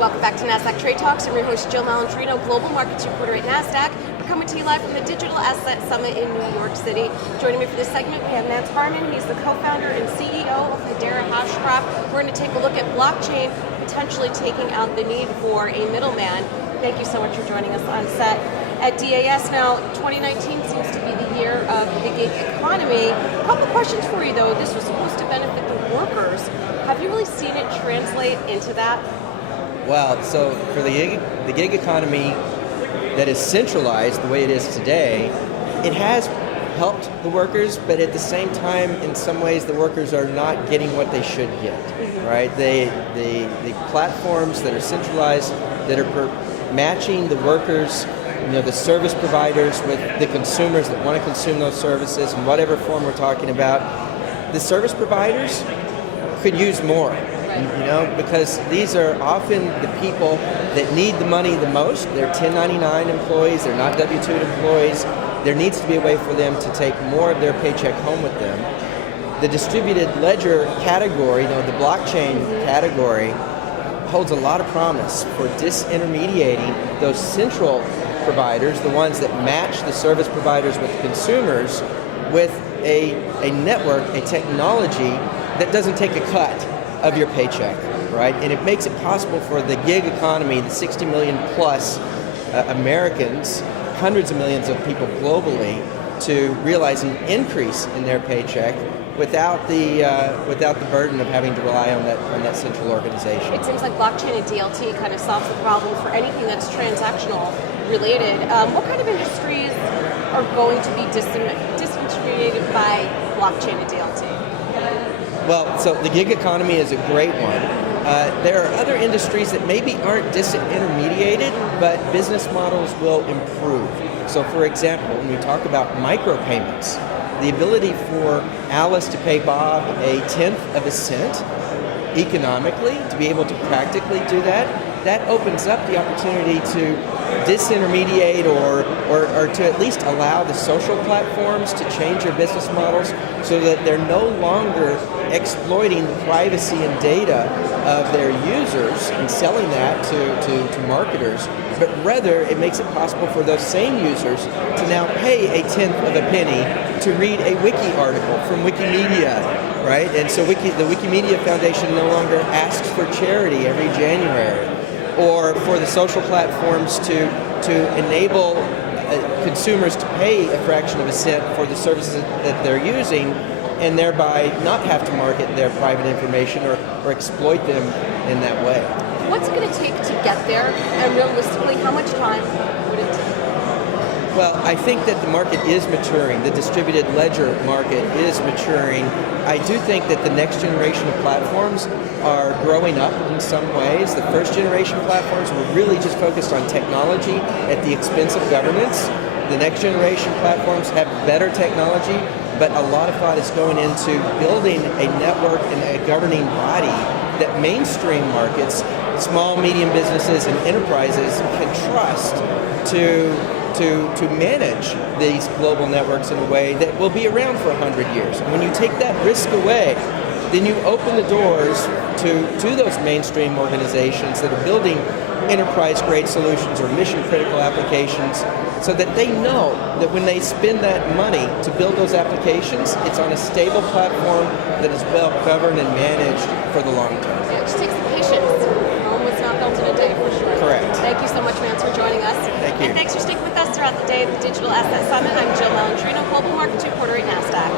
Welcome back to Nasdaq Trade Talks. I'm your host, Jill Malandrino, Global Markets Reporter at Nasdaq. We're coming to you live from the Digital Asset Summit in New York City. Joining me for this segment, we have Nance Harmon. He's the co-founder and CEO of Hedera Hashgraph. We're going to take a look at blockchain, potentially taking out the need for a middleman. Thank you so much for joining us on set at DAS. Now, 2019 seems to be the year of the gig economy. A couple questions for you, though. This was supposed to benefit the workers. Have you really seen it translate into that? Well, so for the gig economy that is centralized the way it is today, it has helped the workers, but at the same time, in some ways, the workers are not getting what they should get, right? The platforms that are centralized, that are matching the workers, the service providers with the consumers that want to consume those services in whatever form we're talking about, the service providers could use more. Because these are often the people that need the money the most. They're 1099 employees, they're not W-2 employees. There needs to be a way for them to take more of their paycheck home with them. The distributed ledger category, the blockchain category, holds a lot of promise for disintermediating those central providers, the ones that match the service providers with consumers, with a network, a technology that doesn't take a cut of your paycheck, right? And it makes it possible for the gig economy, the 60 million plus Americans, hundreds of millions of people globally, to realize an increase in their paycheck without the burden of having to rely on that central organization. It seems like blockchain and DLT kind of solves the problem for anything that's transactional related. What kind of industries are going to be disintermediated by blockchain and DLT? Well, so the gig economy is a great one. There are other industries that maybe aren't disintermediated, but business models will improve. So for example, when we talk about micropayments, the ability for Alice to pay Bob a tenth of a cent economically, to be able to practically do that opens up the opportunity to disintermediate or to at least allow the social platforms to change their business models so that they're no longer exploiting the privacy and data of their users and selling that to marketers, but rather it makes it possible for those same users to now pay a tenth of a penny to read a wiki article from Wikimedia, right? And so the Wikimedia Foundation no longer asks for charity every January, or for the social platforms to enable consumers to pay a fraction of a cent for the services that they're using, and thereby not have to market their private information or exploit them in that way. What's it going to take to get there, and realistically, how much time would it take? Well, I think that the market is maturing. The distributed ledger market is maturing. I do think that the next generation of platforms are growing up in some ways. The first generation platforms were really just focused on technology at the expense of governance. The next generation platforms have better technology, but a lot of thought is going into building a network and a governing body that mainstream markets, small, medium businesses, and enterprises can trust to manage these global networks in a way that will be around for 100 years. And when you take that risk away, then you open the doors to those mainstream organizations that are building enterprise-grade solutions or mission-critical applications, so that they know that when they spend that money to build those applications, it's on a stable platform that is well governed and managed for the long term. Yeah, it just takes the patience. Rome was not built in a day, for sure. Correct. Thank you so much, Nance, for joining us. Thank you. And thanks for sticking with us throughout the day at the Digital Asset Summit. I'm Jill Malandrino, Global Markets Reporter at Nasdaq.